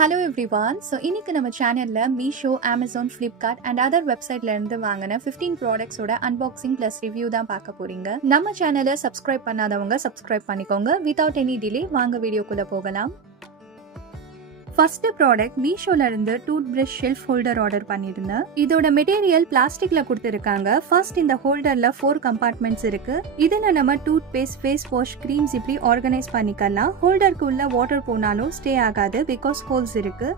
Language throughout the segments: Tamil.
Hello everyone. So இன்னைக்கு நம்ம சேனல்ல Meesho, Amazon, Flipkart and other websiteல இருந்து வாங்கின 15 products ஓட unboxing plus review தான் பார்க்க போறீங்க. நம்ம சேனலை subscribe பண்ணாதவங்க subscribe பண்ணிக்கோங்க. Without any delay வாங்க வீடியோக்குள்ள போகலாம். ஃபர்ஸ்ட் ப்ராடக்ட் மீஷோல இருந்து tooth brush shelf holder order பண்ணிருந்தேன். இதோட மெட்டீரியல் பிளாஸ்டிக்ல கொடுத்திருக்காங்க. ஃபர்ஸ்ட் இந்த ஹோல்டர்ல 4 கம்பார்ட்மெண்ட்ஸ் இருக்கு. இதுல நம்ம toothpaste, face wash, creams இப்படி ஆர்கனைஸ் பண்ணிக்கலாம். ஹோல்டருக்கு உள்ள வாட்டர் போனாலும் ஸ்டே ஆகாது பிகாஸ் ஹோல்ஸ் இருக்கு.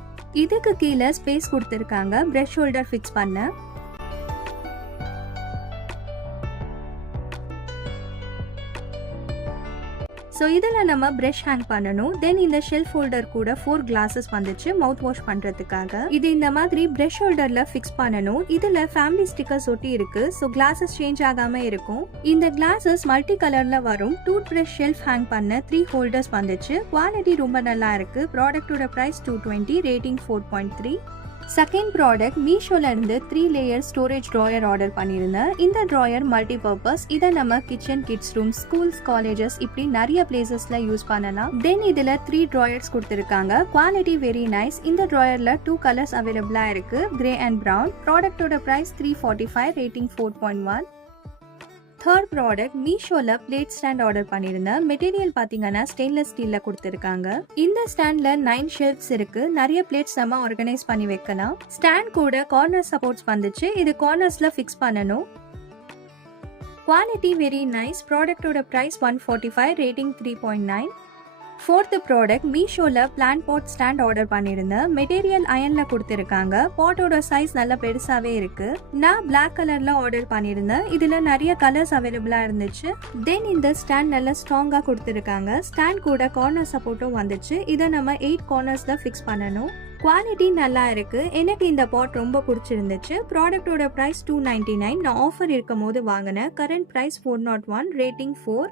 இதுக்கு கீழே ஸ்பேஸ் கொடுத்திருக்காங்க பிரஷ் ஹோல்டர் ஃபிக்ஸ் பண்ண. ஸோ இதில் நம்ம ப்ரஷ் ஹேங் பண்ணணும். தென் இந்த ஷெல்ஃப் ஹோல்டர் கூட 4 கிளாஸஸ் வந்துச்சு மவுத் வாஷ் பண்ணுறதுக்காக. இது இந்த மாதிரி ப்ரஷ் ஹோல்டரில் ஃபிக்ஸ் பண்ணணும். இதில் ஃபேமிலி ஸ்டிக்கர்ஸ் ஒட்டி இருக்கு. ஸோ கிளாஸஸ் சேஞ்ச் ஆகாமல் இருக்கும். இந்த கிளாஸஸ் மல்டி கலரில் வரும். டூத் ப்ரஷ் ஷெல்ஃப் ஹேங் பண்ண 3 ஹோல்டர்ஸ் வந்துச்சு. குவாலிட்டி ரொம்ப நல்லா இருக்கு. ப்ராடக்டோட ப்ரைஸ் 220, ரேட்டிங் 4.3. செகண்ட் ப்ராடக்ட் மீஷோல இருந்து 3 லேயர் ஸ்டோரேஜ் ட்ராயர் ஆர்டர் பண்ணியிருந்தேன். இந்த ட்ராயர் மல்டி பர்பஸ். இதை நம்ம kitchen, kids room, schools, colleges இப்படி நிறைய பிளேசஸ்ல யூஸ் பண்ணலாம். தென் இதுல 3 ட்ராயர்ஸ் கொடுத்திருக்காங்க. Quality very nice. இந்த ட்ராயர்ல 2 கலர்ஸ் அவைலபிளா இருக்கு, கிரே அண்ட் பிரவுன். ப்ராடக்டோட பிரைஸ் 345, ரேட்டிங் 4.1. தேர்ட் ப்ராடக்ட் மீஷோல பிளேட் ஸ்டாண்ட் ஆர்டர் பண்ணியிருந்தேன். மெட்டீரியல் பாத்தீங்கன்னா ஸ்டெயின்லெஸ் ஸ்டீல்ல கொடுத்திருக்காங்க. இந்த ஸ்டாண்ட்ல 9 ஷெல்ஃப்ஸ் இருக்கு. நிறைய பிளேட்ஸ் நம்ம ஆர்கனைஸ் பண்ணி வைக்கலாம். ஸ்டாண்ட் கூட கார்னர் சப்போர்ட்ஸ் வந்துச்சு. இது கார்னர்ஸ்ல ஃபிக்ஸ் பண்ணணும். Quality very nice. ப்ராடக்டோட பிரைஸ் 145, ரேட்டிங் 3.9. ஃபோர்த் ப்ராடக்ட் மீஷோல பிளான்ட் பாட் ஸ்டாண்ட் ஆர்டர் பண்ணியிருந்தேன். மெட்டீரியல் அயன்ல கொடுத்திருக்காங்க. பாட்டோட சைஸ் நல்ல பெருசாவே இருக்கு. நான் பிளாக் கலர்ல ஆர்டர் பண்ணியிருந்தேன். இதுல நிறைய கலர்ஸ் அவைலபிளா இருந்துச்சு. தென் இந்த ஸ்டாண்ட் நல்ல ஸ்ட்ராங்கா கொடுத்திருக்காங்க. ஸ்டாண்ட் கூட கார்னர் சப்போர்ட்டும் வந்துச்சு. இதை நம்ம 8 கார்னர்ஸ்ல ஃபிக்ஸ் பண்ணணும். குவாலிட்டி நல்லா இருக்கு. எனக்கு இந்த பாட் ரொம்ப பிடிச்சிருந்துச்சு. ப்ராடக்டோட பிரைஸ் 299. நான் ஆஃபர் இருக்கும் போது வாங்கினேன். Current price 401, rating 4.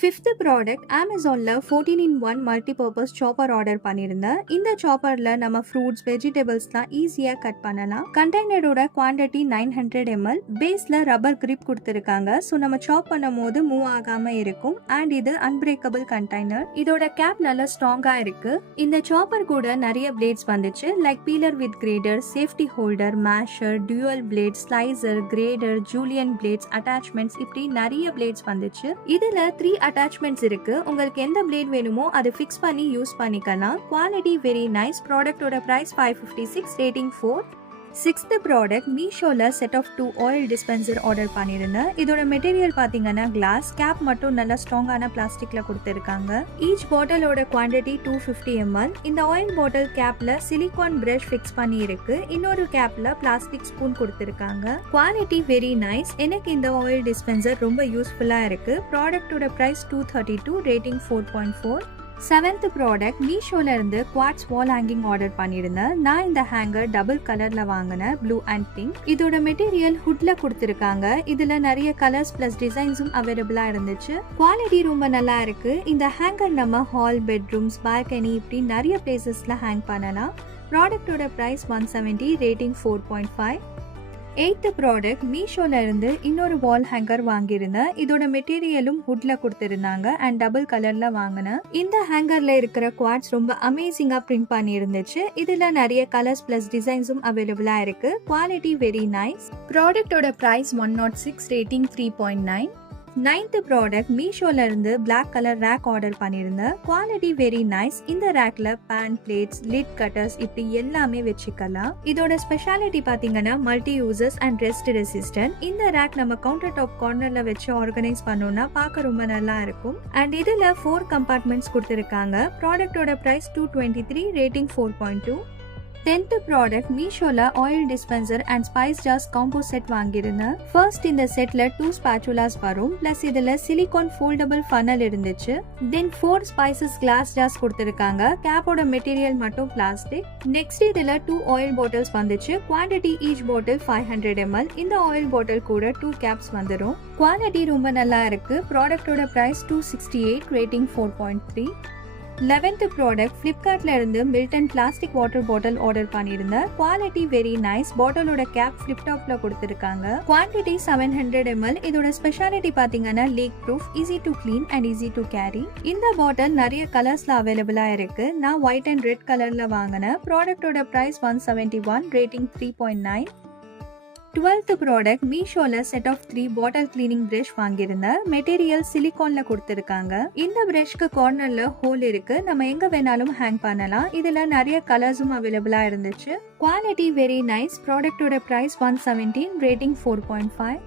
Fifth product அமேசான்ல 14-in-1 மல்டிபர்பஸ் சாப்பர் ஆர்டர் பண்ணியிருந்தேன். இந்த சாப்பர்ல நம்ம ஃப்ரூட்ஸ், வெஜிடபிள்ஸ்லாம் ஈஸியா கட் பண்ணலாம். கண்டெய்னரோட குவான்டிட்டி 900 ml. பேஸ்ல ரப்பர் கிரிப் கொடுத்திருக்காங்க. ஸோ நம்ம சாப் பண்ணும் போது மூவ் ஆகாம இருக்கும். அண்ட் இது அன்பிரேக்கபிள் கண்டெய்னர். இதோட கேப் நல்லா ஸ்ட்ராங்கா இருக்கு. இந்த சாப்பர் கூட நிறைய பிளேட்ஸ் வந்துச்சு. Like peeler with grater, safety holder, measure, dual blade, slicer, grater, julienne blades, attachments இப்படி நிறைய பிளேட்ஸ் வந்துச்சு. இதுல 3 அட்டாச்மெண்ட்ஸ் இருக்கு. உங்களுக்கு எந்த பிளேட் வேணுமோ அதை ஃபிக்ஸ் பண்ணி யூஸ் பண்ணிக்கலாம். Quality very nice. ப்ராடக்டோட பிரைஸ் 556, ரேட்டிங் 4. சிக்ஸ்த் ப்ராடக்ட் மீஷோல set of 2 oil dispenser order பண்ணியிருந்தேன். இதோட மெட்டீரியல் பாத்தீங்கன்னா கிளாஸ். கேப் மட்டும் நல்லா ஸ்ட்ராங்கான பிளாஸ்டிக்ல கொடுத்திருக்காங்க. ஈச் பாட்டிலோட குவான்டிட்டி 250 ml. இந்த ஆயில் பாட்டில் கேப்ல சிலிகான் பிரஷ் ஃபிக்ஸ் பண்ணி இருக்கு. இன்னொரு கேப்ல பிளாஸ்டிக் ஸ்பூன் கொடுத்திருக்காங்க. Quality very nice. எனக்கு இந்த ஆயில் டிஸ்பென்சர் ரொம்ப யூஸ்ஃபுல்லா இருக்கு. ப்ராடக்டோட பிரைஸ் 232, ரேட்டிங் 4.4. செவன்த் ப்ராடக்ட் மீஷோல இருந்து குவாட்ஸ் வால் ஹேங்கிங் ஆர்டர் பண்ணியிருந்தேன். நான் இந்த ஹேங்கர் டபுள் கலர்ல வாங்கினேன், ப்ளூ அண்ட் பிங்க். இதோட மெட்டீரியல் ஹுட்ல கொடுத்திருக்காங்க. இதுல நிறைய கலர்ஸ் பிளஸ் டிசைன்ஸும் அவைலபிளா இருந்துச்சு. குவாலிட்டி ரொம்ப நல்லா இருக்கு. இந்த ஹேங்கர் நம்ம ஹால், பெட்ரூம்ஸ், பால்கனி இப்படி நிறைய பிளேசஸ்ல ஹேங் பண்ணலாம். ப்ராடக்டோட பிரைஸ் 170, ரேட்டிங் 4.5. எய்த் ப்ராடக்ட் மீஷோல இருந்து இன்னொரு வால் ஹேங்கர் வாங்கியிருந்தேன். இதோட மெட்டீரியலும் ஹுட்ல கொடுத்திருந்தாங்க அண்ட் டபுள் கலர்ல வாங்கினேன். இந்த ஹேங்கர்ல இருக்கிற குவாட்ஸ் ரொம்ப அமேசிங்கா பிரிண்ட் பண்ணி இருந்துச்சு. இதுல நிறைய கலர்ஸ் பிளஸ் டிசைன்ஸும் அவைலபிளா இருக்கு. Quality very nice. ப்ராடக்டோட பிரைஸ் 106, ரேட்டிங் 3.9. நைன்த் ப்ராடக்ட் மீஷோல இருந்து பிளாக் கலர் ரேக் ஆர்டர் பண்ணியிருந்தேன். Quality very nice. இந்த ரேக்ல பேன், பிளேட்ஸ், லிட் கட்டர்ஸ் இப்படி எல்லாமே வச்சுக்கலாம். இதோட ஸ்பெஷாலிட்டி பாத்தீங்கன்னா multi users and rest resistant. இந்த ரேக் நம்ம கவுண்டர் டாப் கார்னர்ல வச்சு ஆர்கனைஸ் பண்ணோம்னா பார்க்க ரொம்ப நல்லா இருக்கும். அண்ட் இதுல 4 கம்பார்ட்மெண்ட்ஸ் கொடுத்திருக்காங்க. ப்ராடக்டோட பிரைஸ் 223, ரேட்டிங் 4.2. 10th ப்ராடக்ட் மீஷோல oil dispenser and spice jars combo set வாங்கியிருந்தேன். ஃபர்ஸ்ட் இந்த செட்ல 2 ஸ்பாச்சுலாஸ் வரும். பிளஸ் இதுல சிலிகான் ஃபோல்டபிள் ஃபனல் இருந்துச்சு. தென் 4 ஸ்பைசஸ் கிளாஸ் ஜார்ஸ் கொடுத்திருக்காங்க. கேப்போட மெட்டீரியல் மட்டும் பிளாஸ்டிக். நெக்ஸ்ட் இதுல 2 ஆயில் பாட்டில்ஸ் வந்துச்சு. குவான்டிட்டி ஈச் பாட்டில் 500 ml. இந்த ஆயில் பாட்டில் கூட 2 கேப்ஸ் வந்துடும். குவாலிட்டி ரொம்ப நல்லா இருக்கு. ப்ராடக்டோட பிரைஸ் 268, ரேட்டிங் 4.3. 11th ப்ராடக்ட் ஃப்ளிப்கார்ட்ல இருந்து Milton plastic water bottle order பண்ணியிருந்தேன். Quality very nice. பாட்டிலோட கேப் ஃபிளிப் டாப்ல கொடுத்திருக்காங்க. Quantity 700 ml. இதோட ஸ்பெஷாலிட்டி பாத்தீங்கன்னா leak proof, easy to clean and easy to carry. இந்த பாட்டில் நிறைய கலர்ஸ்ல அவைலபிளா இருக்கு. நான் ஒயிட் அண்ட் ரெட் கலர்ல வாங்கினேன். ப்ராடக்டோட பிரைஸ் 171, ரேட்டிங் 3.9. 12th ப்ராடக்ட் மீஷோல set of 3 bottle cleaning brush வாங்கியிருந்தேன். மெட்டீரியல் சிலிகான்ல கொடுத்திருக்காங்க. இந்த பிரஷ்க்கு கார்னர்ல ஹோல் இருக்கு. நம்ம எங்க வேணாலும் ஹேங் பண்ணலாம். இதுல நிறைய கலர்ஸும் அவைலபிளா இருந்துச்சு. Quality very nice. ப்ராடக்டோட பிரைஸ் 117, ரேட்டிங் 4.5.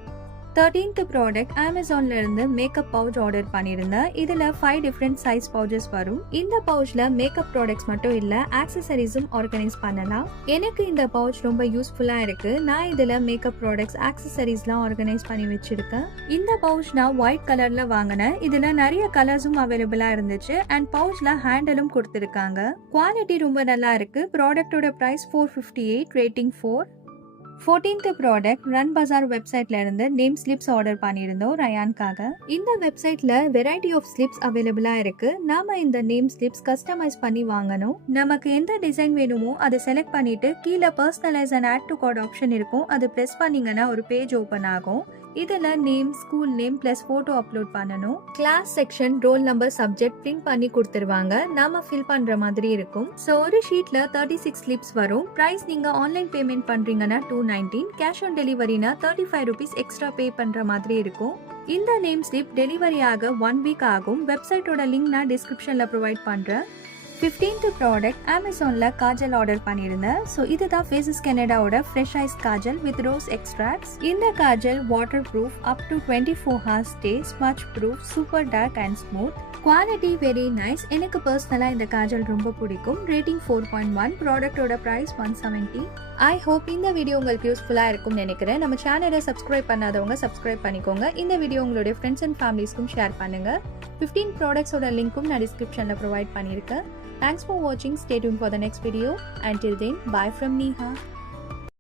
13th ப்ராடக்ட் அமேசான்ல இருந்து மேக்கப் பவுச் ஆர்டர் பண்ணியிருந்தேன். இதுல 5 டிஃப்ரெண்ட் சைஸ் பவுச்சஸ் வரும். இந்த பவுச்ல மேக்கப் ப்ராடக்ட்ஸ் மட்டும் இல்ல, ஆக்சசரிஸும் ஆர்கனைஸ் பண்ணலாம். எனக்கு இந்த பவுச் ரொம்ப யூஸ்ஃபுல்லா இருக்கு. நான் இதுல மேக்கப் ப்ராடக்ட்ஸ், ஆக்சசரிஸ்லாம் ஆர்கனைஸ் பண்ணி வச்சிருக்கேன். இந்த பவுச் நான் ஒயிட் கலர்ல வாங்கினேன். இதுல நிறைய கலர்ஸும் அவைலபிளா இருந்துச்சு அண்ட் பவுச்ல ஹேண்டலும் கொடுத்திருக்காங்க. குவாலிட்டி ரொம்ப நல்லா இருக்கு. ப்ராடக்டோட பிரைஸ் 458, ரேட்டிங் 4. 14th ப்ராடக்ட் ரன் பஜார் வெப்சைட்ல இருந்து நேம் ஸ்லிப்ஸ் ஆர்டர் பண்ணியிருந்தோம் ரயான்காக. இந்த வெப்சைட்ல வெரைட்டி ஆஃப் ஸ்லிப்ஸ் அவைலபிளா இருக்கு. நாம இந்த நேம் ஸ்லிப்ஸ் கஸ்டமைஸ் பண்ணி வாங்கணும். நமக்கு எந்த டிசைன் வேணுமோ அதை செலக்ட் பண்ணிட்டு கீழே personalise and add to cart option இருக்கும். அது பிரஸ் பண்ணீங்கன்னா ஒரு பேஜ் ஓபன் ஆகும். இதுல name, school name plus photo upload பண்ணணும். Class section, roll number, subject print பண்ணி கொடுத்துருவாங்க. நாம ஃபில் பண்ற மாதிரி இருக்கும். சோ ஒரு ஷீட்ல 36 ஸ்லிப்ஸ் வரும். பிரைஸ் நீங்க ஆன்லைன் பேமெண்ட் பண்றீங்கன்னா 219, கேஷ் ஆன் டெலிவரினா 35 rupees எக்ஸ்ட்ரா பே பண்ற மாதிரி இருக்கும். இந்த நேம் ஸ்லிப் டெலிவரி ஆக 1 week ஆகும். வெப்சைட்டோட லிங்க் நான் டிஸ்கிரிப்ஷன்ல ப்ரொவைட் பண்றேன். 15th ப்ராடக்ட் அமேசான்ல காஜல் ஆர்டர் பண்ணியிருந்தேன். ஸோ இதுதான் ஃபேஸஸ் கனடாவோட fresh eyes kajal with rose extracts. இந்த kajal water proof, up to 24 hours stay, smudge proof, super dark and smooth. Quality very nice. எனக்கு பர்சனலா இந்த காஜல் ரொம்ப பிடிக்கும். ரேட்டிங் 4.1. ப்ராடக்டோட பிரைஸ் 170. ஐ ஹோப் இந்த வீடியோ உங்களுக்கு யூஸ்ஃபுல்லா இருக்கும்னு நினைக்கிறேன். நம்ம சேனலை சப்ஸ்கிரைப் பண்ணாதவங்க சப்ஸ்கிரைப் பண்ணிக்கோங்க. இந்த வீடியோ உங்களுடைய ஃப்ரெண்ட்ஸ் அண்ட் ஃபேமிலிஸ்க்கும் ஷேர் பண்ணுங்க. 15 ப்ராடக்ட்ஸோட லிங்க்கும் நான் டிஸ்கிரிப்ஷன்ல ப்ரொவைட் பண்ணியிருக்கேன். Thanks for watching. Stay tuned for the next video. Until then, bye from Neha.